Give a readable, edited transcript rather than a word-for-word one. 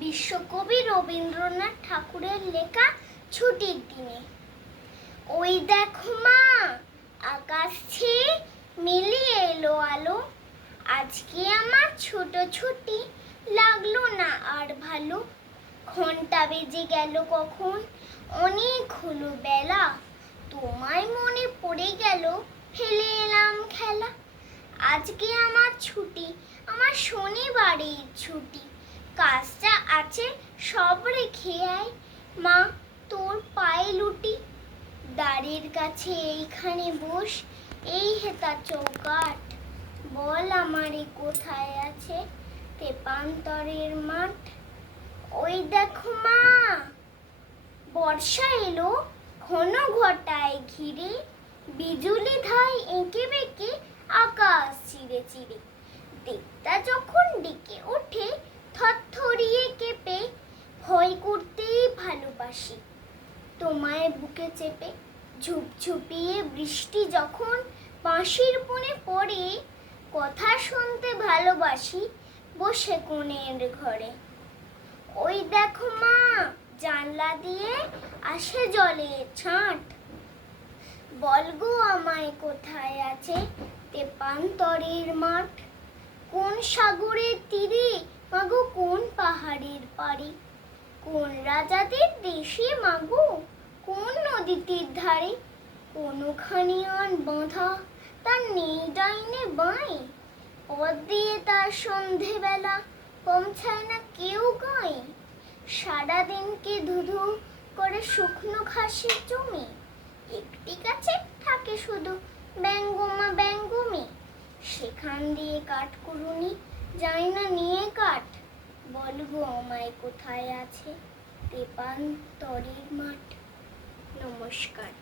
বিশ্বকবি রবীন্দ্রনাথ ঠাকুরের লেখা ছুটির দিনে। ওই দেখো মা, আকাশ ছেয়ে মিলিয়ে এলো আলো। আজকে আমার ছোট ছুটি, লাগলো না আর ভালো। ঘন্টা বেজে গেল কখন, অনেক হলো বেলা। তোমায় মনে পড়ে গেল, ফেলে এলাম খেলা। আজকে আমার ছুটি, আমার শনিবারের ছুটি। কাজটা আছে সব রেখে আয়, মা তোর পায়ে লুটি। দাঁড়ির কাছে এইখানে বস, এই হেতা চৌকাঠ। বল আমারে কোথায় আছে তেপান্তরের মাঠ। ওই দেখো মা, বর্ষা এলো ঘন ঘটায় ঘিরে। বিজুলি ধায় এঁকে বেঁকে আকাশ চিরে চিরে। দেখতা যখন ডেকে ওঠে, থরথরিয়ে কেঁপে। ভয় করতেই ভালোবাসি তোমায় বুকে চেপে। ঝুপঝুপিয়ে বৃষ্টি যখন বাঁশির বুনে পড়ে, কথা শুনতে ভালোবাসি বসে কোণের ঘরে। ওই দেখো মা, জানলা দিয়ে আসে জলের ছাঁট। বল গো আমায় কোথায় আছে তেপান্তরের মাঠ। কোন সাগরের তীরে মাগো, কোন পাহাড়ের পাড়ে। কোন রাজাদের দেশে মাগো, কোন নদীটির ধারে। কোনখানি আন বাঁধা, তার নেই ডাইনে বাঁয়ে। পথ দিয়ে তার সন্ধেবেলা পৌঁছায় না কেউ গায়ে। সারাদিনকে ধুধু করে শুকনো ঘাসের জমি। একটি গাছে থাকে শুধু ব্যঙ্গমা ব্যঙ্গমে। সেখান দিয়ে কাঠকুড়ুনি যায় না নিয়ে কাঠ। বল গো আমায় কোথায় আছে তেপান্তরের মাঠ। নমস্কার।